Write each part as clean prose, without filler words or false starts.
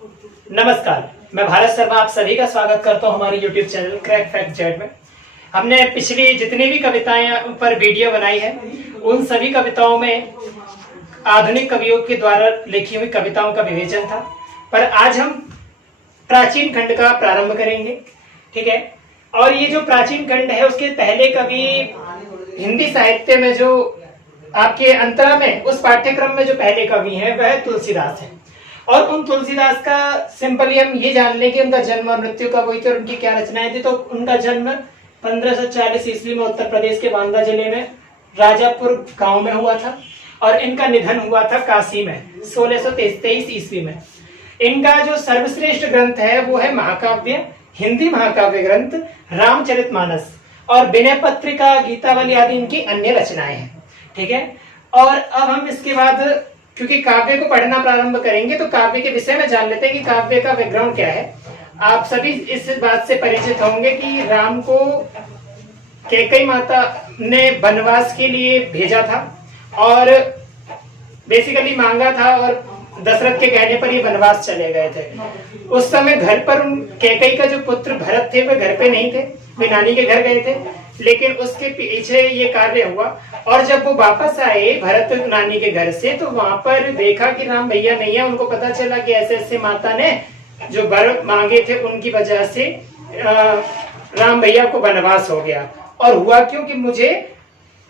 नमस्कार, मैं भारत शर्मा आप सभी का स्वागत करता हूं हमारे YouTube channel crack fact Z में। हमने पिछली जितनी भी कविताएं पर वीडियो बनाई है उन सभी कविताओं में आधुनिक कवियों के द्वारा लिखी हुई कविताओं का विवेचन था, पर आज हम प्राचीन खंड का प्रारंभ करेंगे। ठीक है, और ये जो प्राचीन खंड है उसके पहले कवि हिंदी साहित्य में जो आपके अंतरा में उस पाठ्यक्रम में जो पहले कवि हैं वह तुलसीदास है। और उन तुलसीदास का सिंपली हम ये जान लें कि उनका जन्म और मृत्यु कब हुई थी और उनकी क्या रचनाएं थी। तो उनका जन्म 1540 ईस्वी में उत्तर प्रदेश के बांदा जिले में राजापुर गांव में हुआ था और इनका निधन हुआ था काशी में 1623 ईस्वी में। इनका जो सर्वश्रेष्ठ ग्रंथ है वो है महाकाव्य, हिंदी महाकाव्य ग्रंथ रामचरितमानस और विनय पत्रिका, गीतावली आदि इनकी अन्य रचनाएं हैं। ठीक है, और अब हम इसके बाद क्योंकि काव्य को पढ़ना प्रारंभ करेंगे तो काव्य के विषय में जान लेते हैं कि काव्य का बैकग्राउंड क्या है। आप सभी इस बात से परिचित होंगे कि राम को कैकेयी माता ने वनवास के लिए भेजा था और बेसिकली मांगा था और दशरथ के कहने पर ये वनवास चले गए थे। उस समय घर पर कैकेयी का जो पुत्र भरत थे वे घर पे नहीं थे, वे नानी के घर गए थे, लेकिन उसके पीछे ये कार्य हुआ। और जब वो वापस आए भरत नानी के घर से तो वहां पर देखा कि राम भैया नहीं है। उनको पता चला कि ऐसे ऐसे माता ने जो वर मांगे थे उनकी वजह से राम भैया को वनवास हो गया। और हुआ क्यों कि मुझे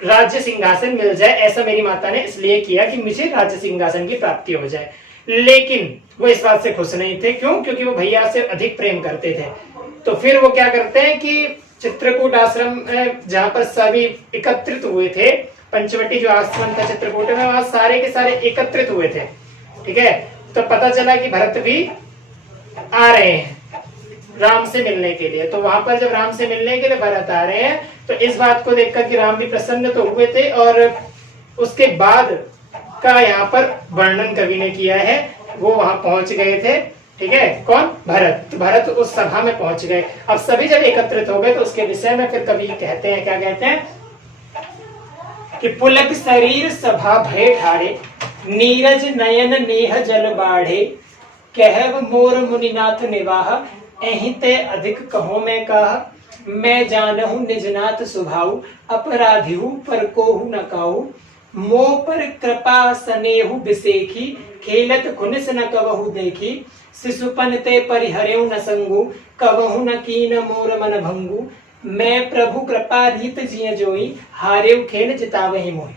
राज्य सिंहासन मिल जाए, ऐसा मेरी माता ने इसलिए किया कि मुझे राज्य सिंहासन की प्राप्ति हो जाए। लेकिन वो इस बात से खुश नहीं थे। क्यों? क्योंकि वो भैया से अधिक प्रेम करते थे। तो फिर वो क्या करते हैं कि चित्रकूट आश्रम जहां पर सभी एकत्रित हुए थे, पंचवटी जो आश्रम था चित्रकूट में, वहां सारे के सारे एकत्रित हुए थे। ठीक है, तो पता चला कि भरत भी आ रहे हैं राम से मिलने के लिए। तो वहां पर जब राम से मिलने के लिए भरत आ रहे हैं तो इस बात को देखकर कि राम भी प्रसन्न तो हुए थे। और उसके बाद का यहाँ पर वर्णन कवि ने किया है, वो वहां पहुंच गए थे। ठीक है, कौन? भरत। तो भरत उस सभा में पहुंच गए। अब सभी जब एकत्रित हो गए तो उसके विषय में फिर कवि कहते हैं, क्या कहते हैं कि पुलक शरीर सभा भय ठाड़े, नीरज नयन नेह जल बाढ़े, कहव मोर मुनिनाथ निवाह, एहि ते अधिक कहो मैं कहा, मैं जानहु निजनाथ सुभाऊ, अपराधिहु पर कोहु न काऊ, मोह पर कृपा स्नेहु बिसेखी, खेलत खुनिस न कवहु देखी, शिशुपन ते परिहरेउ न संगु, कवहु न कीन मोर मन भंगु, मैं प्रभु कृपा रीत जिय जोई, हारेउ खेन जितावहि मोहि,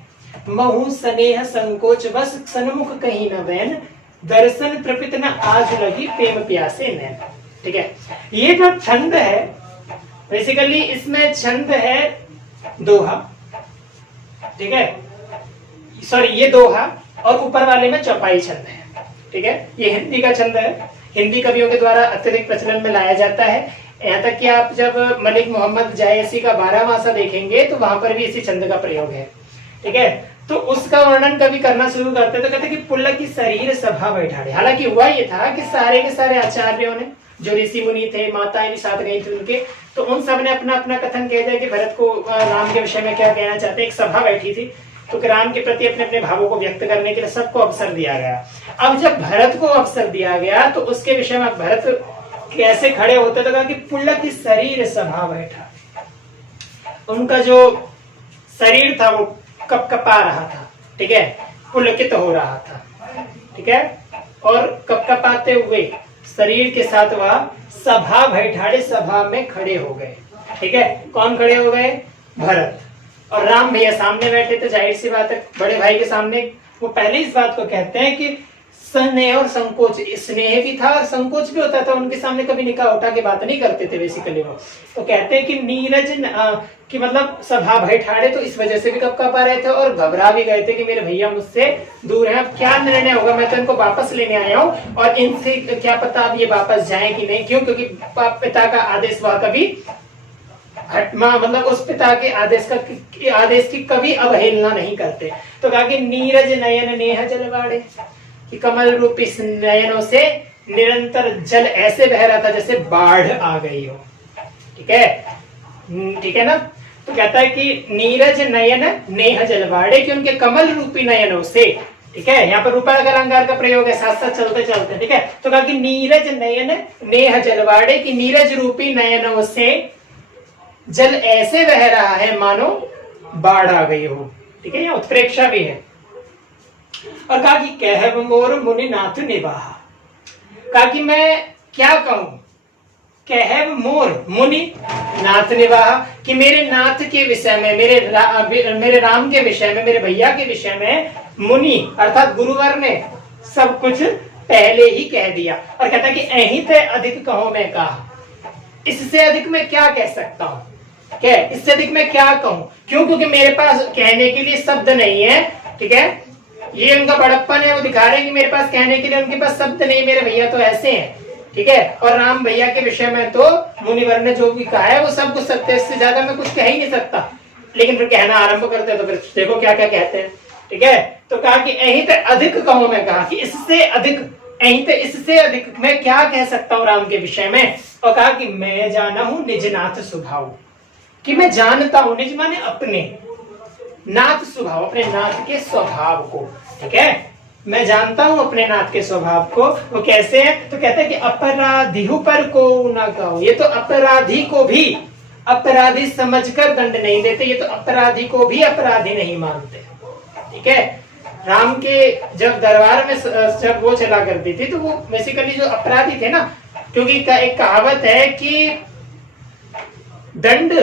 महु स्नेह संकोच बस सन्मुख कहीं न बैन, दर्शन प्रपित न आज लगी प्रेम प्यासे नैन। ठीक है, ये जो छंद है बेसिकली इसमें छंद है दोहा। ठीक है, सॉरी ये दोहा और ऊपर वाले में चौपाई छंद है। ठीक है, ये हिंदी का छंद है, हिंदी कवियों के द्वारा अत्यधिक प्रचलन में लाया जाता है। यहाँ तक कि आप जब मलिक मोहम्मद जायसी का 12 मासा देखेंगे तो वहां पर भी इसी छंद का प्रयोग है। ठीक है, तो उसका वर्णन कभी करना शुरू करते तो कहते कि पुलक की शरीर सभा बैठाड़े। हालांकि हुआ ये था कि सारे के सारे आचार्यों ने, जो ऋषि मुनि थे, माताएं भी साथ गई थी उनके, तो उन सब ने अपना अपना कथन कह दिया कि भरत को राम के विषय में क्या कहना चाहते हैं। एक सभा बैठी थी तो राम के प्रति अपने अपने भावों को व्यक्त करने के लिए सबको अवसर दिया गया। अब जब भरत को अवसर दिया गया तो उसके विषय में भरत कैसे खड़े होते तो कहा कि पुलक की शरीर सभा बैठा। उनका जो शरीर था वो कपकपा रहा था। ठीक है, पुलकित हो रहा था। ठीक है, और कपकपाते हुए शरीर के साथ वह सभा बैठाड़े, सभा में खड़े हो गए। ठीक है, कौन खड़े हो गए? भरत। और राम भैया सामने बैठे थे। जाहिर सी बात है बड़े भाई के सामने वो पहले इस बात को कहते हैं कि स्नेह और संकोच, स्नेह भी था और संकोच भी होता था। उनके सामने कभी निकाह उठा के बात नहीं करते थे बेसिकली वो। तो कहते हैं कि नीरज कि मतलब सभा बैठाड़े, तो इस वजह से भी कपकपा रहे थे और घबरा भी गए थे कि मेरे भैया मुझसे दूर हैं, अब क्या निर्णय होगा। मैं तो इनको वापस लेने आया हूँ और इनसे क्या पता अब ये वापस जाए कि नहीं। क्यों? क्योंकि पिता का आदेश हुआ कभी मतलब उस पिता के आदेश की कभी अवहेलना नहीं करते। तो कहा कि नीरज नयन नेह जल बाढ़े, कि कमल रूपी नयनों से निरंतर जल ऐसे बह रहा था जैसे बाढ़ आ गई हो। ठीक है, ठीक है ना। तो कहता है कि नीरज नयन नेह जल बाढ़े, कि उनके कमल रूपी नयनों से ठीक है, यहाँ पर रूपक अलंकार का प्रयोग है साथ साथ चलते चलते। ठीक है, तो कहा कि नीरज नयन नेह जलवाड़े, की नीरज रूपी नयनों से जल ऐसे बह रहा है मानो बाढ़ आ गई हो। ठीक है, यहाँ उत्प्रेक्षा भी है। और कहा कि कहब मोर मुनि नाथ निवाहा, कहा कि मैं क्या कहूं, कहब मोर मुनि नाथ निवाहा, कि मेरे नाथ के विषय में, मेरे राम के विषय में, मेरे भैया के विषय में मुनि अर्थात गुरुवर ने सब कुछ पहले ही कह दिया। और कहता है कि अहित अधिक कहो मैं कहा, इससे अधिक मैं क्या कह सकता हूं, क्या इससे अधिक मैं क्या कहूं, क्यों, क्योंकि मेरे पास कहने के लिए शब्द नहीं है। ठीक है, ये उनका बड़प्पन है, वो दिखा रहे हैं कि मेरे पास कहने के लिए उनके पास शब्द नहीं, मेरे भैया तो ऐसे हैं। ठीक है, और राम भैया के विषय में तो मुनिवर ने जो भी कहा है वो सब कुछ सत्य, इससे ज्यादा मैं कुछ कह ही नहीं सकता। लेकिन फिर कहना आरंभ करते हैं तो फिर देखो क्या क्या कहते हैं। ठीक है, तो कहा कि अहित अधिक कहूं मैं कहा, कि इससे अधिक, अहित इससे अधिक मैं क्या कह सकता हूँ राम के विषय में। और कहा कि मैं जाना हूं निजनाथ स्वभाव, कि मैं जानता हूं, निज माने अपने, नाथ स्वभाव, अपने नाथ के स्वभाव को। ठीक है, मैं जानता हूं अपने नाथ के स्वभाव को। वो कैसे है, तो कहते हैं कि अपराधी पर को न कहो, ये तो अपराधी को भी अपराधी समझकर दंड नहीं देते, ये तो अपराधी को भी अपराधी नहीं मानते। ठीक है, राम के जब दरबार में जब वो चला करती थी तो वो बेसिकली जो अपराधी थे ना, क्योंकि एक कहावत है कि दंड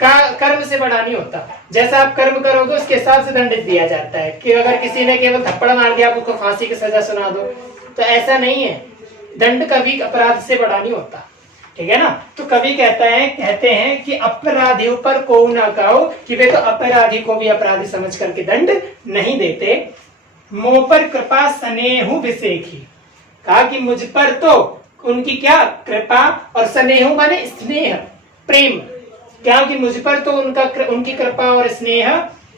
का कर्म से बड़ा नहीं होता, जैसा आप कर्म करोगे उसके हिसाब से दंड दिया जाता है। कि अगर किसी ने केवल थप्पड़ मार दिया आप उसको फांसी की सजा सुना दो, तो ऐसा नहीं है, दंड कभी अपराध से बड़ा नहीं होता। ठीक है ना, तो कवि कहते हैं कि अपराधियों पर को ना कहो, कि वे तो अपराधी को भी अपराधी समझ करके दंड नहीं देते। मोह पर कृपा स्नेह विसेखी, कहा कि मुझ पर तो उनकी क्या कृपा, और स्नेह माने स्नेह प्रेम, क्या कि मुझ पर तो उनकी कृपा और स्नेह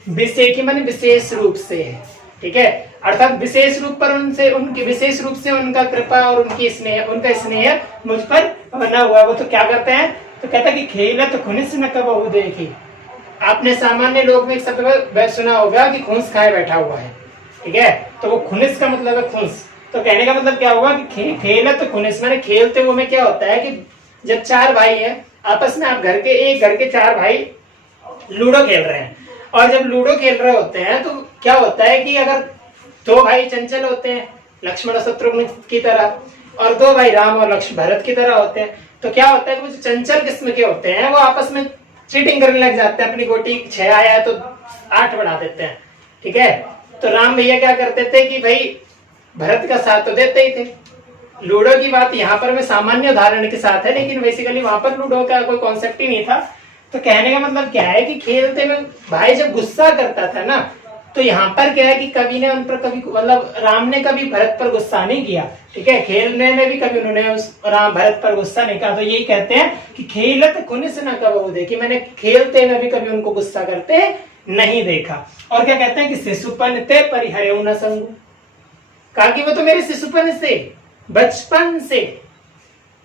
विशेषी माने विशेष रूप से है। ठीक है, अर्थात विशेष रूप पर उनसे, उनकी विशेष रूप से उनका कृपा और उनकी स्नेह, उनका स्नेह मुझ पर बना हुआ। वो तो क्या करते हैं, तो कहता है कि खेलत खुनिस न कबहु देखी। आपने सामान्य लोग में एक शब्द सुना होगा कि खूंस खाए बैठा हुआ है। ठीक है, तो वो खुनिस का मतलब है खूंस। तो कहने का मतलब क्या होगा कि खेलत खुनिस माने खेलते हुए में क्या होता है कि जब चार भाई हैं आपस में, आप एक घर के चार भाई लूडो खेल रहे हैं, और जब लूडो खेल रहे होते हैं तो क्या होता है कि अगर दो भाई चंचल होते हैं लक्ष्मण और शत्रुघ्न की तरह, और दो भाई राम और भरत की तरह होते हैं, तो क्या होता है कि वो जो चंचल किस्म के होते हैं वो आपस में चीटिंग करने लग जाते हैं। अपनी गोटी 6 आया है तो 8 बढ़ा देते हैं। ठीक है, तो राम भैया क्या करते थे कि भाई भरत का साथ तो देते ही थे। लूडो की बात यहाँ पर मैं सामान्य उदाहरण के साथ है, लेकिन बेसिकली वहां पर लूडो का कोई कॉन्सेप्ट ही नहीं था। तो कहने का मतलब क्या है कि खेलते में भाई जब गुस्सा करता था ना, तो यहाँ पर क्या है कि कवि ने उन पर कभी, मतलब राम ने कभी भरत पर गुस्सा नहीं किया। ठीक है, खेलने में भी कभी उन्होंने उस भरत पर गुस्सा नहीं किया। तो यही कहते हैं कि खेलत कुनिस न कबहु देखी, मैंने खेलते में भी कभी उनको गुस्सा करते नहीं देखा। और क्या कहते हैं कि शिशुपन ते परिहर्यउ न संगु, कहा कि वो तो मेरे शिशुपन से, बचपन से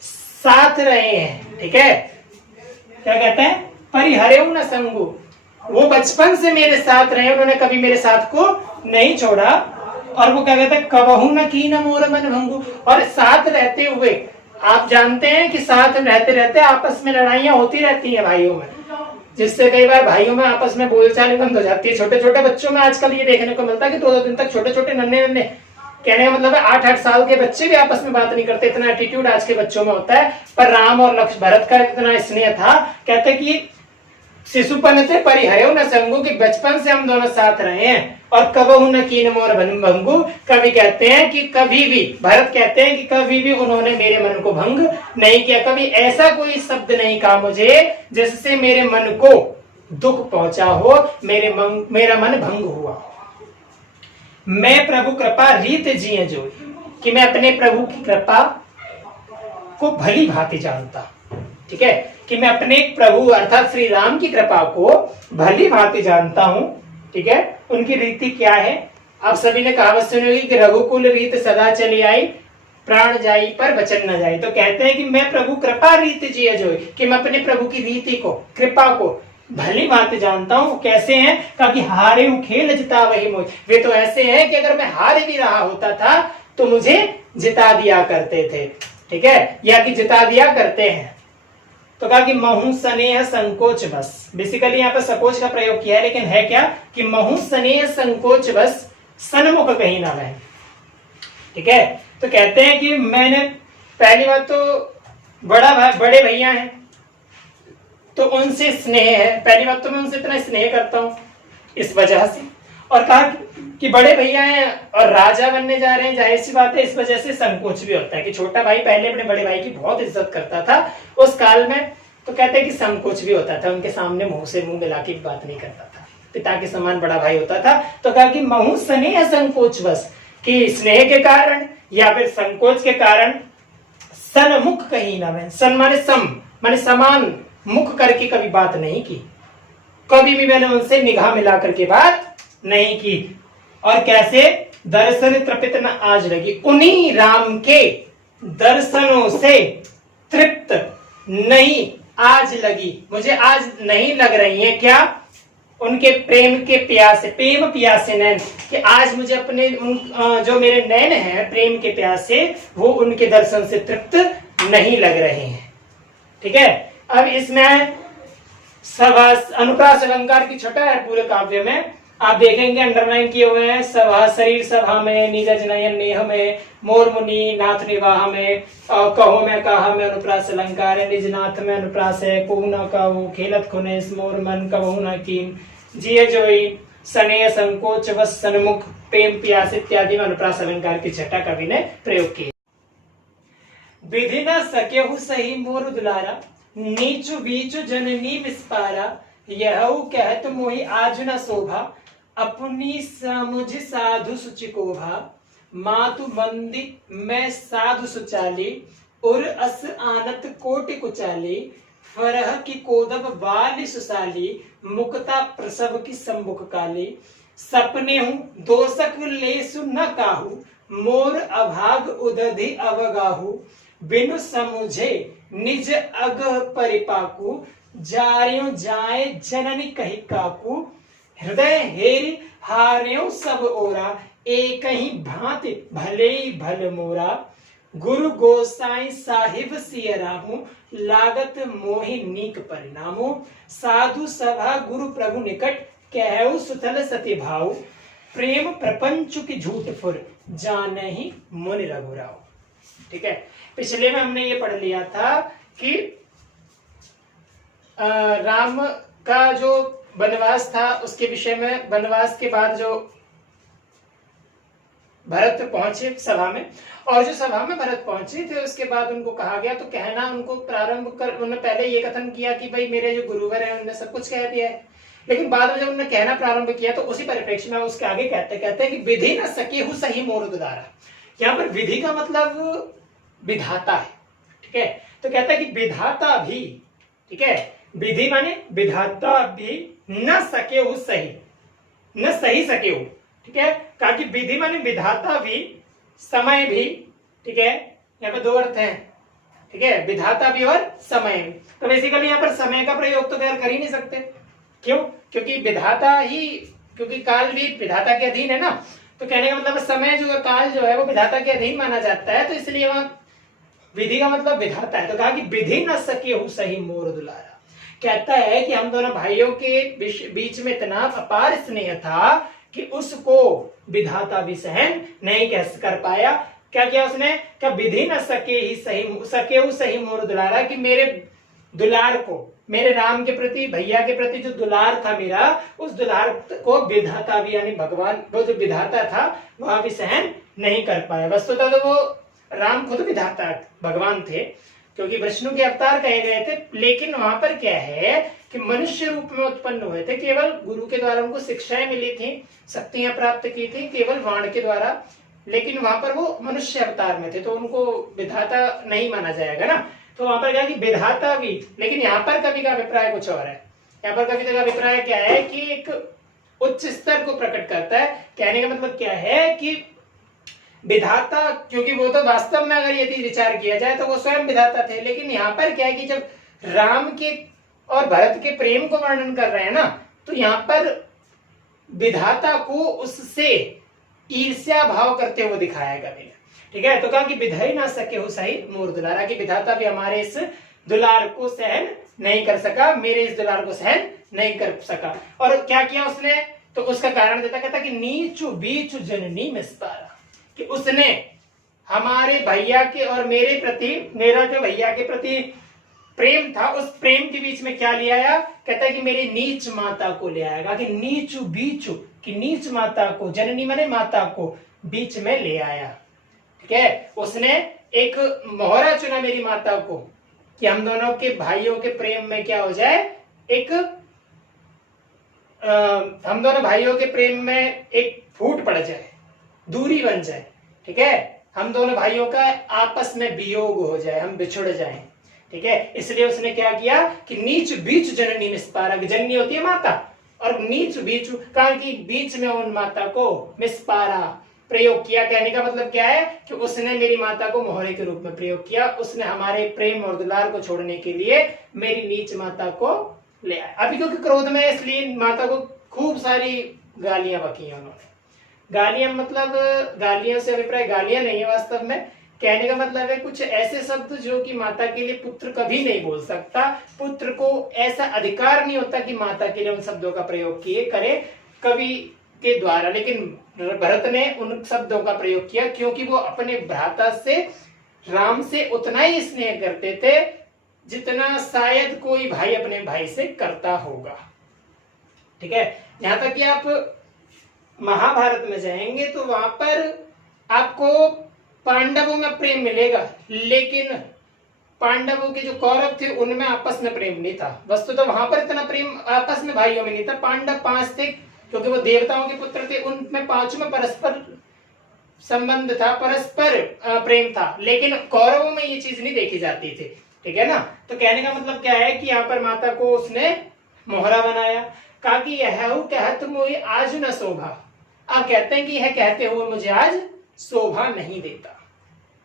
साथ रहे हैं। ठीक है, क्या कहते हैं, परिहर्यउ न संगु, वो बचपन से मेरे साथ रहे, उन्होंने कभी मेरे साथ को नहीं छोड़ा। और वो क्या कहते हैं, कबहु न कीन मोर मन भंगु, और साथ रहते हुए, आप जानते हैं कि साथ रहते रहते आपस में लड़ाइयां होती रहती हैं भाइयों में, जिससे कई बार भाइयों में आपस में बोलचाल बंद हो जाती है। छोटे छोटे बच्चों में आजकल ये देखने को मिलता है कि 2-2 दिन तक छोटे छोटे नन्हे नन्हे, कहने का मतलब है 8-8 साल के बच्चे भी आपस में बात नहीं करते, इतना एटीट्यूड आज के बच्चों में होता है। पर राम और भरत का इतना स्नेह था। कहते कि शिशुपन से परिहर्यउ न संगु, कि बचपन से हम दोनों साथ रहे हैं। और कबहु न कीन मोर भंगु, कभी कहते हैं कि कभी भी, भरत कहते हैं कि कभी भी उन्होंने मेरे मन को भंग नहीं किया, कभी ऐसा कोई शब्द नहीं कहा मुझे जिससे मेरे मन को दुख पहुंचा हो, मेरा मन भंग हुआ। मैं प्रभु कृपा रीत जिये जोई, कि मैं अपने प्रभु की कृपा को भली भांति जानता। ठीक है, कि मैं अपने प्रभु अर्थात श्री राम की कृपा को भली भांति जानता हूं। ठीक है, उनकी रीति क्या है, आप सभी ने कहावत सुनी होगी कि रघुकुल रीत सदा चली आई, प्राण जाई पर वचन न जाई। तो कहते हैं कि मैं प्रभु कृपा रीत जिये जोई, कि मैं अपने प्रभु की रीति को, कृपा को भली बात जानता हूँ। कैसे हैं? कहा कि हारे हूं खेल जिता वही मोह। वे तो ऐसे हैं कि अगर मैं हार भी रहा होता था तो मुझे जिता दिया करते थे। ठीक है, या कि जिता दिया करते हैं। तो कहा कि महु स्नेह संकोच बस, बेसिकली यहाँ पर सकोच का प्रयोग किया है, लेकिन है क्या कि महु स्नेह संकोच बस सन्मुख कहीं ना रहे। ठीक है, तो कहते हैं कि मैंने पहली बात तो बड़े भैया हैं तो उनसे स्नेह है, पहली बात तो मैं उनसे इतना स्नेह करता हूं इस वजह से। और कहा कि बड़े भैया हैं और राजा बनने जा रहे हैं, जाहिर सी बात है इस वजह से संकोच भी होता है कि छोटा भाई पहले अपने बड़े भाई की बहुत इज्जत करता था उस काल में, तो कहते हैं कि संकोच भी होता था, उनके सामने मुंह से मुंह मिला के बात नहीं करता था, पिता के समान बड़ा भाई होता था। तो कहा कि महु स्नेह संकोच बस, कि स्नेह के कारण या फिर संकोच के कारण सन्मुख कहीं ना मैं, सन माने समान मुख करके कभी बात नहीं की, कभी भी मैंने उनसे निगाह मिला करके बात नहीं की। और कैसे? दर्शन तृपित न आज लगी, उन्हीं राम के दर्शनों से तृप्त नहीं आज लगी, मुझे आज नहीं लग रही है क्या? उनके प्रेम के प्यासे, प्रेम प्यासे नैन, कि आज मुझे अपने जो मेरे नैन हैं प्रेम के प्यासे, वो उनके दर्शन से तृप्त नहीं लग रहे हैं। ठीक है, अब इसमें सभा अनुप्रास अलंकार की छटा है पूरे काव्य में, आप देखेंगे अंडरलाइन किए हुए हैं। सभा शरीर सभा में, नीरज नयन नेह में, मोर मुनि नाथ निवाह में, कहो मैं कहा में अनुप्रास अलंकार है, निज नाथ में अनुप्रास है, कहू न कहू खेलत खुनेस मोर मन कबहू न कीन, जिये जोई स्नेह संकोच वस सन्मुख प्रेम प्यास इत्यादि में अनुप्रास अलंकार की छटा कवि ने प्रयोग की। विधि न सकेहु सही मोर दुलारा, नीचु बीचु जननी विस्पारा, यह कहत मोहि आज न शोभा, अपनी मुझ साधु सुचिकोभा, मातु मंदी मैं साधु सुचाली, उर अस आनत कोटि कुचाली, फरह की कोदब बाली सुसाली, मुक्ता प्रसव की संमुख काली, सपने हूं दोषक लेसु न काहू, मोर अभाग उदधि अवगाहू, बिनु समुझे निज अग परिपाकू, जार्यो जाए जननी कही काकू, हृदय हेरि हार्यो सब ओरा, एक ही भांति भले भल मोरा, गुरु गोसाई साहिब सिय रामू, लागत मोहि नीक परिणामो, साधु सभा गुरु प्रभु निकट, कहु सुथल सती भाव, प्रेम प्रपंच की झूठ फुर, जाने ही मुनि रघुराव। ठीक है, पिछले में हमने ये पढ़ लिया था कि राम का जो वनवास था उसके विषय में, वनवास के बाद जो भरत पहुंचे सभा में, और जो सभा में भरत पहुंचे थे उसके बाद उनको कहा गया, तो कहना उनको प्रारंभ कर उन्होंने पहले ये कथन किया कि भाई मेरे जो गुरुवर हैं उन्होंने सब कुछ कह दिया है, लेकिन बाद में जब उन्होंने कहना प्रारंभ किया तो उसी परिप्रेक्ष्य में उसके आगे कहते हैं कि विधि न सकेहु सही मोर दुलारा। यहाँ पर विधि का मतलब विधाता है। ठीक है, तो कहता है कि विधाता भी, ठीक है, विधि माने विधाता भी न सकेहु सही, न सही सकेहु। ठीक है, कहा कि विधि माने विधाता भी, समय भी। ठीक है, यहाँ पे दो अर्थ हैं। ठीक है, विधाता भी और समय भी। तो बेसिकली यहाँ पर समय का प्रयोग तो खैर कर ही नहीं सकते, क्यों? क्योंकि विधाता ही, क्योंकि काल भी विधाता के अधीन है ना, तो कहने का मतलब समय जो काल जो है वो विधाता के अधीन माना जाता है, तो इसलिए वहां विधि का मतलब विधाता है। तो कहा कि विधि न सकेहु सही मोर दुलारा, कहता है कि हम दोनों भाइयों के बीच में इतना अपार स्नेह था कि उसको विधाता भी सहन नहीं कर पाया। क्या किया उसने? क्या विधि न सकेहु सही मोर दुलारा, कि मेरे दुलार को, मेरे राम के प्रति, भैया के प्रति जो दुलार था मेरा, उस दुलार को विधाता भी, यानी भगवान, वो जो विधाता था वह भी सहन नहीं कर पाया। वस्तुतः तो वो राम खुद विधाता भगवान थे, क्योंकि विष्णु के अवतार कहे गए थे, लेकिन वहां पर क्या है कि मनुष्य रूप में उत्पन्न हुए थे, केवल गुरु के द्वारा उनको शिक्षाएं मिली थी, शक्तियां प्राप्त की थी केवल वाण के द्वारा, लेकिन वहां पर वो मनुष्य अवतार में थे, तो उनको विधाता नहीं माना जाएगा ना। तो वहां पर क्या कि विधाता भी, लेकिन यहाँ पर कवि का अभिप्राय कुछ और है। यहाँ पर कवि का अभिप्राय क्या है कि एक उच्च स्तर को प्रकट करता है। कहने का मतलब क्या है कि विधाता, क्योंकि वो तो वास्तव में अगर यदि विचार किया जाए तो वो स्वयं विधाता थे, लेकिन यहाँ पर क्या है कि जब राम के और भरत के प्रेम को वर्णन कर रहे हैं ना, तो यहाँ पर विधाता को उससे ईर्ष्या भाव करते हुए दिखाया गया। ठीक है, तो कहा कि विधई ना सके हो सही मोर दुलारा, कि विधाता भी हमारे इस दुलार को सहन नहीं कर सका, मेरे इस दुलार को सहन नहीं कर सका। और क्या किया उसने, तो उसका कारण देता, कहता कि नीचु बीचु जननी मिस्तारा, कि उसने हमारे भैया के और मेरे प्रति, मेरा जो भैया के प्रति प्रेम था, उस प्रेम के बीच में क्या ले आया, कहता है कि मेरी नीच माता को ले आएगा, कि नीचु बीचु, कि नीच माता को, जननी माने माता को, बीच में ले आया। ठीक है, उसने एक मोहरा चुना मेरी माता को, कि हम दोनों के भाइयों के प्रेम में क्या हो जाए, एक हम दोनों भाइयों के प्रेम में एक फूट पड़ जाए, दूरी बन जाए। ठीक है, हम दोनों भाइयों का आपस में वियोग हो जाए, हम बिछुड़ जाएं। ठीक है, इसलिए उसने क्या किया कि नीच बीच जननी मिस्पारा, जननी होती है माता, और नीच बीच, कहा कि बीच में उन माता को मिस्पारा प्रयोग किया। कहने का मतलब क्या है कि उसने मेरी माता को मोहरे के रूप में प्रयोग किया, उसने हमारे प्रेम और दुलार को छोड़ने के लिए मेरी नीच माता को ले आया। अभी क्योंकि क्रोध में, इसलिए माता को खूब सारी गालियां बकी उन्होंने। गालियां मतलब, गालियों से अभिप्राय गालियां नहीं है, वास्तव में कहने का मतलब है कुछ ऐसे शब्द जो कि माता के लिए पुत्र कभी नहीं बोल सकता, पुत्र को ऐसा अधिकार नहीं होता कि माता के लिए उन शब्दों का प्रयोग किए करे कवि के द्वारा, लेकिन भरत ने उन शब्दों का प्रयोग किया क्योंकि वो अपने भ्राता से, राम से उतना ही स्नेह करते थे जितना शायद कोई भाई अपने भाई से करता होगा। ठीक है, यहां तक कि आप महाभारत में जाएंगे तो वहां पर आपको पांडवों में प्रेम मिलेगा, लेकिन पांडवों के जो कौरव थे उनमें आपस में प्रेम नहीं था। वस्तुतः तो वहां पर इतना प्रेम आपस में भाइयों में नहीं था। पांडव 5 थे क्योंकि वो देवताओं के पुत्र थे, उनमें 5 में परस्पर संबंध था, परस्पर प्रेम था, लेकिन कौरवों में ये चीज नहीं देखी जाती थी। ठीक है ना, तो कहने का मतलब क्या है कि यहाँ पर माता को उसने मोहरा बनाया, कहा कि यह कहत मुझे आज न शोभा। आप कहते हैं कि यह कहते हुए मुझे आज शोभा नहीं देता।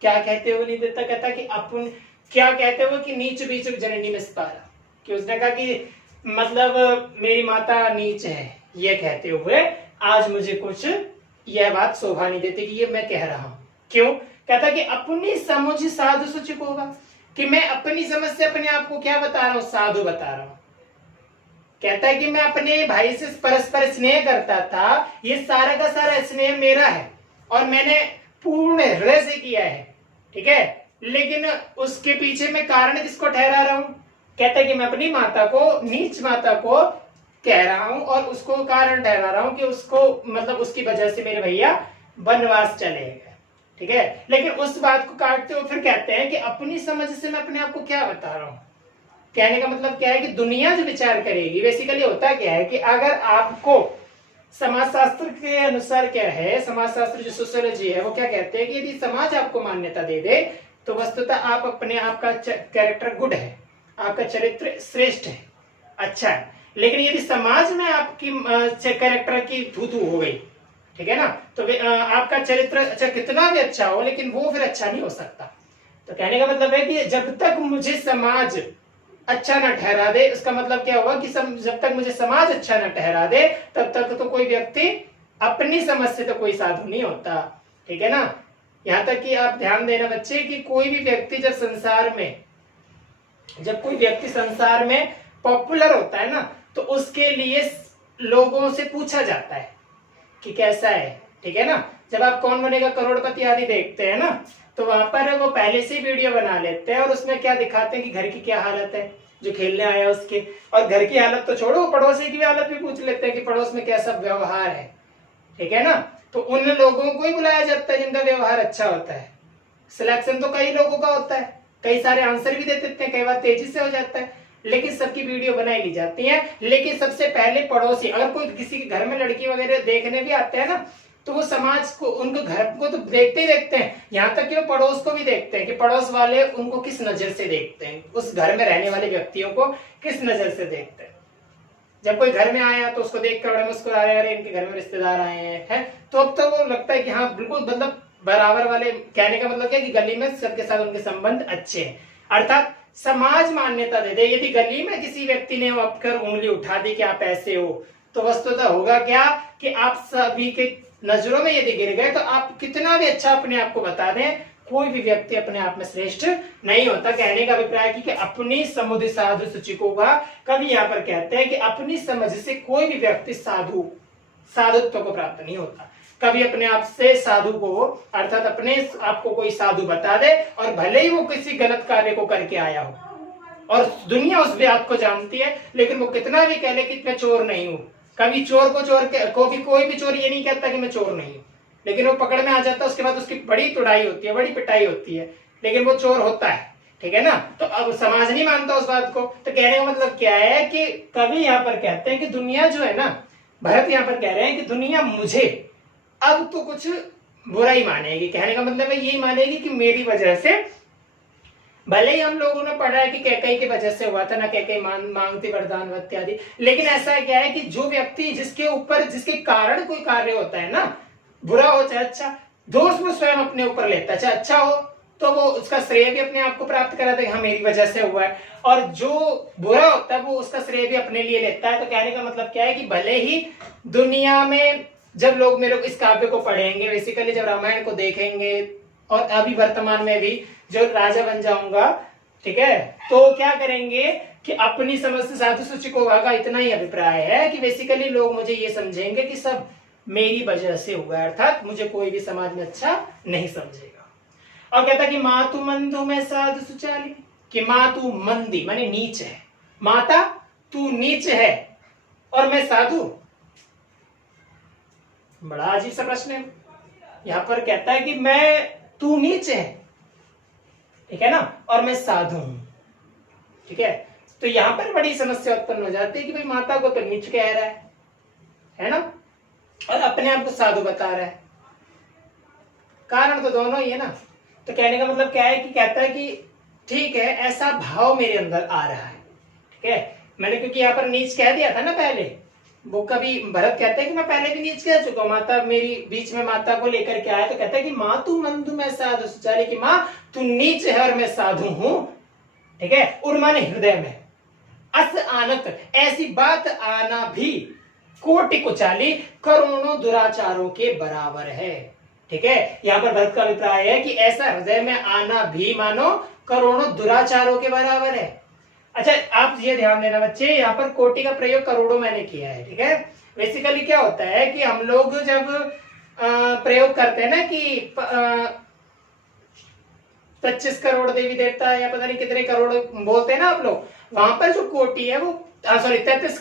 क्या कहते हुए नहीं देता, कहता कि अपन क्या कहते हुए कि नीच बीच जननी में स्पारा, कि उसने कहा कि मतलब मेरी माता नीच है, ये कहते हुए आज मुझे कुछ यह बात शोभा नहीं देती कि ये मैं कह रहा हूं। क्यों, कहता कि अपनी समझ साधु सुचिक होगा, कि मैं अपनी समझ से अपने आप को क्या बता रहा हूं, साधु बता रहा हूं। कहता है कि मैं अपने भाई से परस्पर स्नेह करता था, ये सारा का सारा स्नेह मेरा है और मैंने पूर्ण हृदय से किया है। ठीक है, लेकिन उसके पीछे मैं कारण किसको ठहरा रहा हूं, कहता है कि मैं अपनी माता को, नीच माता को कह रहा हूं और उसको कारण ठहरा रहा हूं कि उसको, मतलब उसकी वजह से मेरे भैया वनवास चले गए। ठीक है, लेकिन उस बात को काटते हुए फिर कहते हैं कि अपनी समझ से मैं अपने आप को क्या बता रहा हूं। कहने का मतलब क्या है कि दुनिया जो विचार करेगी, बेसिकली होता क्या है कि अगर आपको समाजशास्त्र के अनुसार क्या है, समाजशास्त्र जो सोशियोलॉजी है वो क्या कहते हैं कि यदि समाज आपको मान्यता दे दे तो वस्तुतः आप अपने आप का कैरेक्टर गुड है, आपका चरित्र श्रेष्ठ है, अच्छा है। लेकिन यदि समाज में आपकी कैरेक्टर की थू हो गई, ठीक है ना, तो आपका चरित्र अच्छा कितना भी अच्छा हो लेकिन वो फिर अच्छा नहीं हो सकता। तो कहने का मतलब है कि जब तक मुझे समाज अच्छा न ठहरा दे, उसका मतलब क्या हुआ कि जब तक मुझे समाज अच्छा न ठहरा दे तब तक तो कोई व्यक्ति अपनी समझ से तो कोई साधु नहीं होता। ठीक है ना, यहां तक कि आप ध्यान देना बच्चे कि कोई भी व्यक्ति जब कोई व्यक्ति संसार में पॉपुलर होता है ना, तो उसके लिए लोगों से पूछा जाता है कि कैसा है। ठीक है ना, जब आप कौन बनेगा करोड़पति आदि देखते हैं ना, तो वहां पर वो पहले से वीडियो बना लेते हैं और उसमें क्या दिखाते हैं कि घर की क्या हालत है, जो खेलने आया उसके, और घर की हालत तो छोड़ो, पड़ोसी की भी हालत भी पूछ लेते हैं कि पड़ोस में कैसा व्यवहार है। ठीक है ना, तो उन लोगों को ही बुलाया जाता है जिनका व्यवहार अच्छा होता है। सिलेक्शन तो कई लोगों का होता है, कई सारे आंसर भी दे देते हैं, कई बार तेजी से हो जाता है, लेकिन सबकी वीडियो बनाई ली जाती है। लेकिन सबसे पहले पड़ोसी, अगर कोई किसी के घर में लड़की वगैरह देखने भी आते हैं ना, तो वो समाज को, उनको घर को तो देखते ही देखते हैं, यहाँ तक कि वो पड़ोस को भी देखते हैं कि पड़ोस वाले उनको किस नजर से देखते हैं, उस घर में रहने वाले व्यक्तियों को किस नजर से देखते हैं। जब कोई घर में आया तो उसको देख कर बड़े मुस्कुरा रहे, अरे इनके घर में रिश्तेदार आए हैं, तो अब तो वो लगता है कि हाँ बिल्कुल, मतलब बराबर वाले। कहने का मतलब क्या है कि गली में सबके साथ उनके संबंध अच्छे हैं, अर्थात समाज मान्यता दे दे। यदि गली में किसी व्यक्ति ने आपकर उंगली उठा दी कि आप ऐसे हो, तो वस्तुतः होगा क्या कि आप सभी के नजरों में यदि गिर गए, तो आप कितना भी अच्छा अपने आप को बता दें, कोई भी व्यक्ति अपने आप में श्रेष्ठ नहीं होता। कहने का अभिप्राय है कि अपनी समुद्धि साधु सूचिको का कभी यहाँ पर कहते हैं कि अपनी समझ से कोई भी व्यक्ति साधुत्व को प्राप्त नहीं होता। कभी अपने आप से साधु को, अर्थात अपने आप को कोई साधु बता दे, और भले ही वो किसी गलत कार्य को करके आया हो और दुनिया उस बात को जानती है, लेकिन वो कितना भी कह ले कि मैं चोर नहीं हूं। कभी चोर को कोई भी चोर ये नहीं कहता कि मैं चोर नहीं हूं, लेकिन वो पकड़ में आ जाता है, उसके बाद उसकी बड़ी तुड़ाई होती है, बड़ी पिटाई होती है, लेकिन वो चोर होता है। ठीक है ना। तो अब समाज नहीं मानता उस बात को। तो कहने का मतलब क्या है कि कवि यहाँ पर कहते हैं कि दुनिया जो है ना, भरत यहाँ पर कह रहे हैं कि दुनिया मुझे अब तो कुछ बुरा ही मानेगी। कहने का मतलब है यही मानेगी कि मेरी वजह से, भले ही हम लोगों ने पढ़ा है कि कैकेयी की वजह से हुआ था ना, कैकेयी मांगती वरदान इत्यादि, लेकिन ऐसा क्या है कि जो व्यक्ति जिसके ऊपर, जिसके कारण कोई कार्य होता है ना, बुरा हो चाहे अच्छा, दोष वो स्वयं अपने ऊपर लेता है। चाहे अच्छा हो तो वो उसका श्रेय भी अपने आप को प्राप्त कराता है, हाँ मेरी वजह से हुआ है, और जो बुरा होता है वो उसका श्रेय भी अपने लिए लेता है। तो कहने का मतलब क्या है कि भले ही दुनिया में जब लोग मेरे इस काव्य को पढ़ेंगे, बेसिकली जब रामायण को देखेंगे, और अभी वर्तमान में भी जो राजा बन जाऊंगा, ठीक है, तो क्या करेंगे कि अपनी समझ से साधु सूचिको का इतना ही अभिप्राय है कि बेसिकली लोग मुझे ये समझेंगे कि सब मेरी वजह से हुआ, अर्थात मुझे कोई भी समाज में अच्छा नहीं समझेगा। और कहता कि मातु मंदु में साधु सुचाली, कि मातु मंदी माने नीच है, माता तू नीच है और मैं साधु। बड़ा अजीब सा प्रश्न है। यहां पर कहता है कि तू नीच है, ठीक है ना, और मैं साधु हूं। ठीक है, तो यहां पर बड़ी समस्या उत्पन्न हो जाती है कि भाई माता को तो नीच कह रहा है ना, और अपने आप को साधु बता रहा है। कारण तो दोनों ही है ना। तो कहने का मतलब क्या है कि कहता है कि ठीक है, ऐसा भाव मेरे अंदर आ रहा है। ठीक है, मैंने क्योंकि यहाँ पर नीच कह दिया था ना पहले, वो कभी भरत कहते हैं कि मैं पहले भी नीच कह चुका हूं, माता मेरी बीच में माता को लेकर के आया, तो कहता है कि माँ तू मंदु मैं साधु सुचारी, की माँ तू नीच है और मैं साधु हूं। ठीक है, उर्माने हृदय में अस आनत, ऐसी बात आना भी कोटि कुचाली करोड़ों दुराचारों के बराबर है। ठीक है, यहाँ पर भरत का अभिप्राय है कि ऐसा हृदय में आना भी मानो करोड़ों दुराचारों के बराबर है। अच्छा, आप ये ध्यान देना बच्चे, यहाँ पर कोटि का प्रयोग करोड़ों मैंने किया है। ठीक है, बेसिकली क्या होता है कि हम लोग जब प्रयोग करते हैं ना कि 25 करोड़ देवी देवता या पता नहीं कितने करोड़ बोलते हैं ना आप लोग, वहां पर जो कोटि है वो सॉरी 33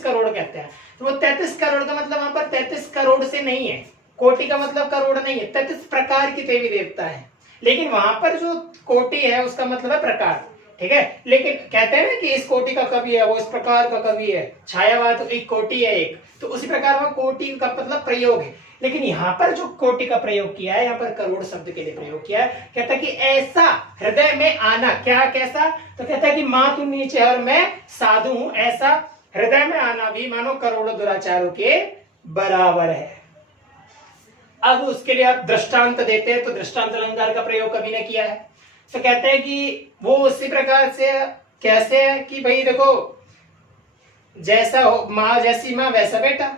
करोड़ कहते हैं। तो वो 33 करोड़ का मतलब वहां पर 33 करोड़ से नहीं है, कोटि का मतलब करोड़ नहीं है, 33 प्रकार की देवी देवता है, लेकिन वहां पर जो कोटि है उसका मतलब है प्रकार। ठीक है, लेकिन कहते हैं ना कि इस कोटि का कवि है, वो इस प्रकार का कवि है, छायावाद तो एक कोटि है एक, तो उसी प्रकार में कोटि का मतलब प्रयोग है। लेकिन यहाँ पर जो कोटि का प्रयोग किया है, यहाँ पर करोड़ शब्द के लिए प्रयोग किया है। कहता है कि ऐसा हृदय में आना, क्या कैसा, तो कहता है कि माँ तू नीचे और मैं साधु हूं, ऐसा हृदय में आना भी मानो करोड़ों दुराचारों के बराबर है। अब उसके लिए आप दृष्टांत देते हैं, तो दृष्टांत अलंकार का प्रयोग कवि ने किया है। तो कहते हैं कि वो उसी प्रकार से कैसे है कि भाई देखो, जैसा हो माँ, जैसी माँ वैसा बेटा।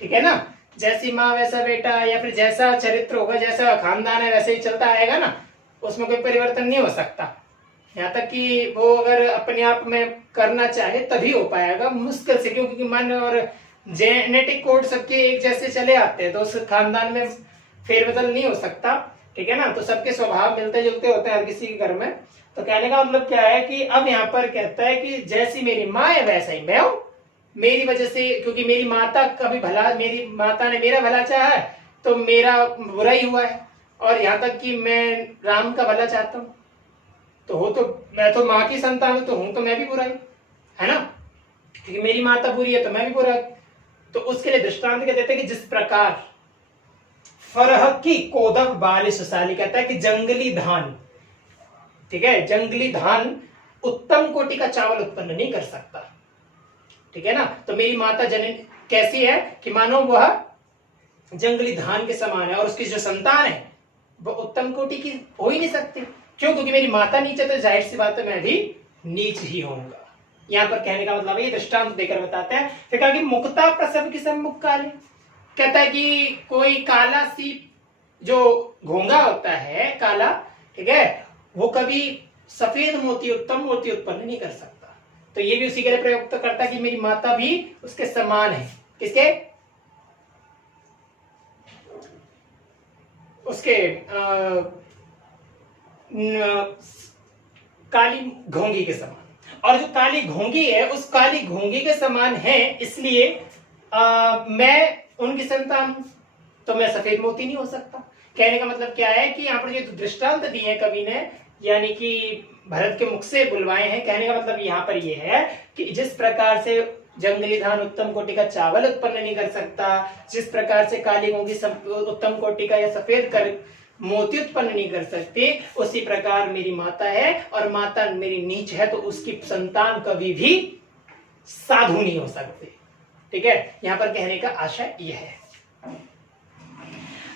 ठीक है ना, जैसी माँ वैसा बेटा, या फिर जैसा चरित्र होगा, जैसा खानदान है वैसे ही चलता आएगा ना, उसमें कोई परिवर्तन नहीं हो सकता। यहाँ तक कि वो अगर अपने आप में करना चाहे तभी हो पाएगा, मुश्किल से, क्योंकि मन और जेनेटिक कोड सबके एक जैसे चले आते हैं, तो उस खानदान में फेरबदल नहीं हो सकता। ठीक है ना, तो सबके स्वभाव मिलते जुलते होते हैं हर किसी के घर में। तो कहने का मतलब क्या है कि अब यहाँ पर कहता है कि जैसी मेरी माँ है वैसा ही मैं हूं, मेरी वजह से, क्योंकि मेरी माता कभी भला, मेरी माता ने मेरा भला चाहा है तो मेरा बुरा ही हुआ है, और यहाँ तक कि मैं राम का भला चाहता हूँ, तो हो तो मैं तो माँ की संतान हूं, तो हूं तो मैं भी बुरा ही है ना, क्योंकि मेरी माता बुरी है तो मैं भी बुरा। तो उसके लिए दृष्टांत क्या देते हैं कि जिस प्रकार फरह की कोदव बालिश साली, कहता है कि जंगली धान, ठीक है, जंगली धान उत्तम कोटि का चावल उत्पन्न नहीं कर सकता। ठीक है ना, तो मेरी माता जननी कैसी है कि मानो वह जंगली धान के समान है, और उसकी जो संतान है वो उत्तम कोटि की हो ही नहीं सकती। क्यों? क्योंकि मेरी माता नीच है तो जाहिर सी बात है मैं भी नीच ही होऊंगा। यहां पर कहने का मतलब है, ये दृष्टांत देकर बताते हैं। फिर कहा कि मुक्ता प्रसव की सम्मुख काले, कहता है कि कोई काला सी जो घोंगा होता है काला, ठीक है, वो कभी सफेद मोती उत्तम मोती उत्पन्न नहीं कर सकता। तो ये भी उसी के लिए प्रयुक्त करता है कि मेरी माता भी उसके समान है। किसके? उसके काली घोंगी के समान। और जो काली घोंगी है उस काली घोंगी के समान है, इसलिए मैं उनकी संतान हूं, तो मैं सफेद मोती नहीं हो सकता। कहने का मतलब क्या है कि यहाँ पर जो दृष्टांत दिए हैं कवि ने, यानी कि भरत के मुख से बुलवाए हैं। कहने का मतलब यहाँ पर यह है कि जिस प्रकार से जंगली धान उत्तम कोटि का चावल उत्पन्न नहीं कर सकता, जिस प्रकार से काली घोंगी उत्तम कोटि का या सफेद कर मोती उत्पन्न नहीं कर सकते, उसी प्रकार मेरी माता है और माता मेरी नीच है, तो उसकी संतान कभी भी साधु नहीं हो सकते। ठीक है, यहां पर कहने का आशय यह है।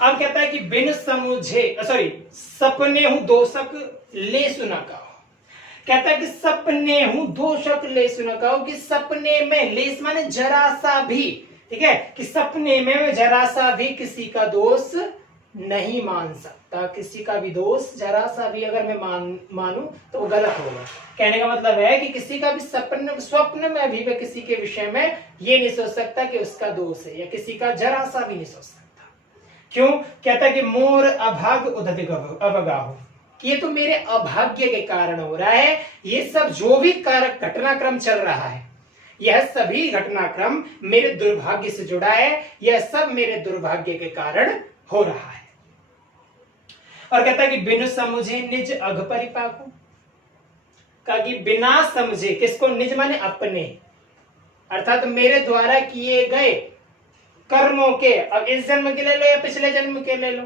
अब कहता है कि बिन समुझे सपने हूं दोषक ले सुना कहो। कहता है कि सपने हूं दोषक ले सुना कहो, कि सपने में, लेस माने जरा सा भी, ठीक है, कि सपने में मैं जरा सा भी किसी का दोष नहीं मान सकता। किसी का भी दोष जरा सा भी अगर मैं मानूं तो वो गलत होगा। कहने का मतलब है कि किसी का भी स्वप्न में भी मैं किसी के विषय में ये नहीं सोच सकता कि उसका दोष है, या किसी का जरा सा भी नहीं सोच सकता। क्यों? कहता है कि मोर अभाग उदधिक अवगाहो, कि ये तो मेरे अभाग्य के कारण हो रहा है। ये सब जो भी कारक घटनाक्रम चल रहा है, यह सभी घटनाक्रम मेरे दुर्भाग्य से जुड़ा है, यह सब मेरे दुर्भाग्य के कारण हो रहा है। और कहता है कि बिनु समझे निज अघ परिपाकु, कहा कि बिना समझे, किसको? निज माने अपने, अर्थात मेरे द्वारा किए गए कर्मों के, अब इस जन्म के ले लो या पिछले जन्म के ले लो,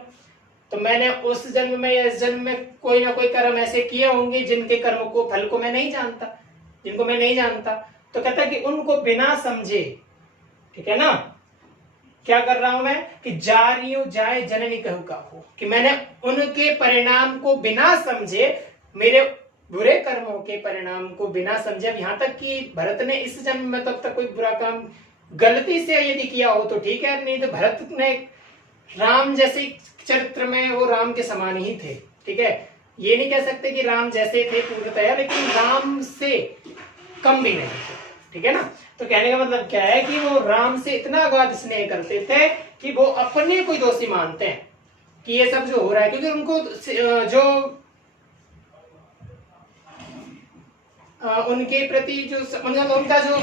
तो मैंने उस जन्म में या इस जन्म में कोई ना कोई कर्म ऐसे किए होंगे जिनके कर्मों को, फल को मैं नहीं जानता, जिनको मैं नहीं जानता। तो कहता है कि उनको बिना समझे, ठीक है ना, क्या कर रहा हूं मैं? कि जारियों जाए जननी कहू काहू, कि मैंने उनके परिणाम को बिना समझे, मेरे बुरे कर्मों के परिणाम को बिना समझे। अब यहां तक कि भरत ने इस जन्म में तब तक कोई बुरा काम गलती से यदि किया हो तो ठीक है, नहीं तो भरत ने राम जैसे चरित्र में वो राम के समान ही थे। ठीक है, ये नहीं कह सकते कि राम जैसे थे पूर्णतया, लेकिन राम से कम भी नहीं थे। ठीक है ना, तो कहने का मतलब क्या है कि वो राम से इतना अगाध स्नेह करते थे कि वो अपने को दोषी मानते हैं कि ये सब जो हो रहा है, क्योंकि उनको जो उनके प्रति जो उनका जो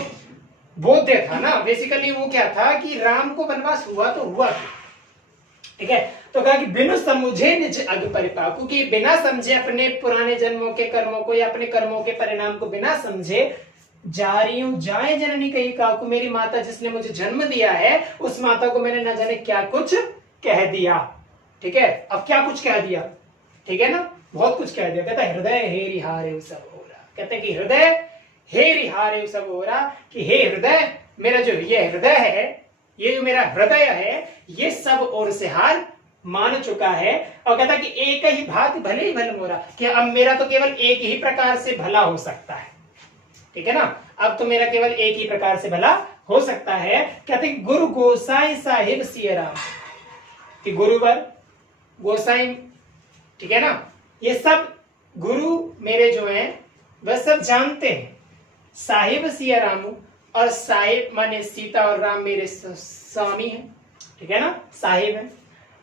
बोध्य था ना, बेसिकली वो क्या था कि राम को वनवास हुआ तो हुआ। ठीक है, तो कहा कि बिनु समझे निज अघ परिपाकु, कि बिना समझे अपने पुराने जन्मों के कर्मों को या अपने कर्मों के परिणाम को बिना समझे जारियों जाए जननी कही काकू, मेरी माता जिसने मुझे जन्म दिया है उस माता को मैंने न जाने क्या कुछ कह दिया। ठीक है, अब क्या कुछ कह दिया? ठीक है ना, बहुत कुछ कह दिया। कहता हृदय हे रिहारे सब हो रहा, कहते कि हृदय हे रिहारे सब हो रहा, कि हे हृदय, मेरा जो ये हृदय है, ये जो मेरा हृदय है, ये सब ओर से हार मान चुका है। और कहता कि एक ही भांति भले ही भल मोरा, कि अब मेरा तो केवल एक ही प्रकार से भला हो सकता है। ठीक है ना, अब तो मेरा केवल एक ही प्रकार से भला हो सकता है। कहते गुरु गोसाई साहिब सिया राम, कि गुरुवर गोसाई, ठीक है ना, ये सब गुरु मेरे जो हैं वह सब जानते हैं। साहिब सिया रामू, और साहिब माने सीता और राम मेरे स्वामी हैं। ठीक है ना, साहिब है।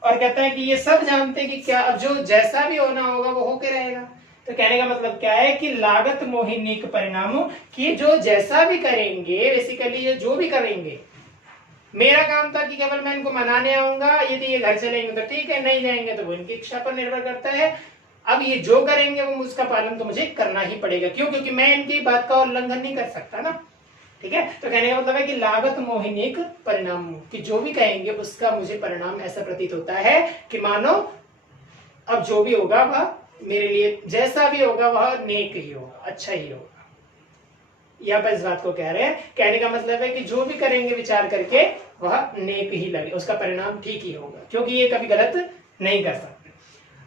और कहता है कि ये सब जानते हैं कि क्या अब जो जैसा भी होना होगा वो होके रहेगा। तो कहने का मतलब क्या है कि लागत मोहिनी के परिणामों, कि जो जैसा भी करेंगे, बेसिकली ये जो भी करेंगे, मेरा काम था कि केवल मैं इनको मनाने आऊंगा, यदि ये घर चलेंगे तो ठीक है, नहीं जाएंगे तो वो इनकी इच्छा पर निर्भर करता है। अब ये जो करेंगे वो उसका पालन तो मुझे करना ही पड़ेगा। क्यों? क्योंकि मैं इनकी बात का उल्लंघन नहीं कर सकता ना। ठीक है, तो कहने का मतलब है कि लागत मोहिनीक परिणाम, कि जो भी कहेंगे उसका मुझे परिणाम ऐसा प्रतीत होता है कि मानो अब जो भी होगा वह मेरे लिए, जैसा भी होगा वह नेक ही होगा, अच्छा ही होगा। यहाँ पर इस बात को कह रहे हैं। कहने का मतलब है कि जो भी करेंगे विचार करके वह नेक ही लगे, उसका परिणाम ठीक ही होगा, क्योंकि ये कभी गलत नहीं कर सकते।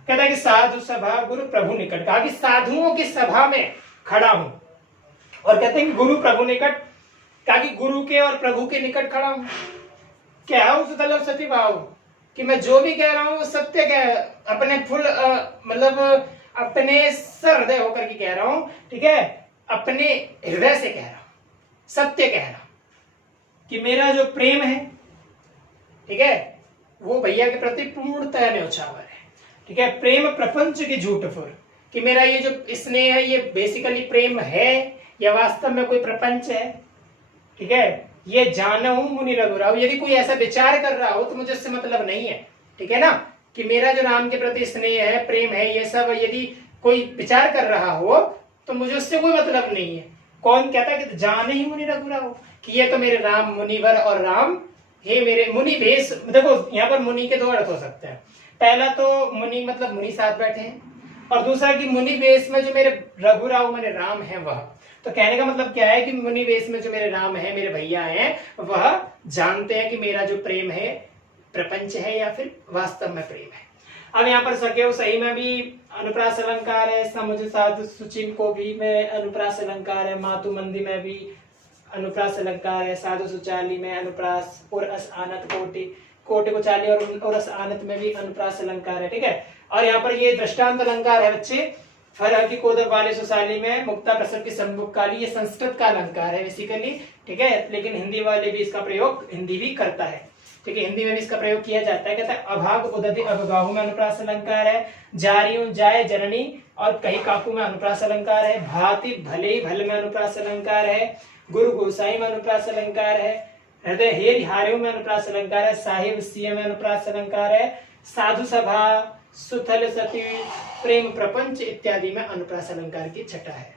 कहता है कि साधु सभा गुरु प्रभु निकट, कहा कि साधुओं की सभा में खड़ा हूं। और कहते हैं कि गुरु प्रभु निकट, कहा कि गुरु के और प्रभु के निकट खड़ा हूं। क्या है उस मतलब सती भाव कि मैं जो भी कह रहा हूं वो सत्य कह, अपने फुल मतलब अपने हृदय होकर के कह रहा हूं, ठीक है, अपने हृदय से कह रहा हूं, सत्य कह रहा हूं कि मेरा जो प्रेम है, ठीक है, वो भैया के प्रति पूर्णतः न्यौछावर है। ठीक है, प्रेम प्रपंच की झूठ फुर, कि मेरा ये जो स्नेह है ये बेसिकली प्रेम है या वास्तव में कोई प्रपंच है। ठीक है, ये जानहु मुनि रघुराव, यदि कोई ऐसा विचार कर रहा हो तो मुझे इससे मतलब नहीं है। ठीक है ना, कि मेरा जो राम के प्रति स्नेह है, प्रेम है, ये सब यदि कोई विचार कर रहा हो तो मुझे उससे कोई मतलब नहीं है। कौन कहता है कि जान ही मुनि रघुराव, कि ये तो मेरे राम मुनिवर और राम हे मेरे मुनि भेष। देखो यहाँ पर मुनि के दो अर्थ हो सकते हैं। पहला तो मुनि मतलब मुनि साथ बैठे हैं, और दूसरा कि मुनि वेश में जो मेरे रघुराव मैंने राम है वह। तो कहने का मतलब क्या है कि मुनि वेश में जो मेरे राम है, मेरे भैया हैं, वह जानते हैं कि मेरा जो प्रेम है प्रपंच है या फिर वास्तव में प्रेम है। अब यहाँ पर सके सही में भी अनुप्रास अलंकार है, समुझ साधु सुचिम को भी में अनुप्रास अलंकार है, मातु मंदी में भी अनुप्रास अलंकार है, साधु सुचाली में अनुप्रास, और अस आनत कोटि कोटि को चाली और अस आनत में भी अनुप्रास अलंकार है। ठीक है, और यहाँ पर ये दृष्टांत अलंकार है बच्चे, फर की कोदर वाले सुशाली में मुक्ता प्रसव की सम्मुख काली, ये संस्कृत का अलंकार है बेसिकली। ठीक है, लेकिन हिंदी वाले भी इसका प्रयोग हिंदी भी करता है। ठीक है, हिंदी में भी इसका प्रयोग किया जाता है। कहता है अभाग उदधि अभगाहु में अनुप्रास अलंकार है, जारियों जाय जननी और कही काकू में अनुप्रास अलंकार है, भांति भले ही भल में अनुप्रास अलंकार है, गुरु गोसाई में अनुप्रास अलंकार है, हृदय हेर हारियों में अनुप्रास अलंकार है, साहिब सिंह में अनुप्रास अलंकार है, साधु सभा सुथल सती प्रेम प्रपंच इत्यादि में अनुप्रास अलंकार की छटा है।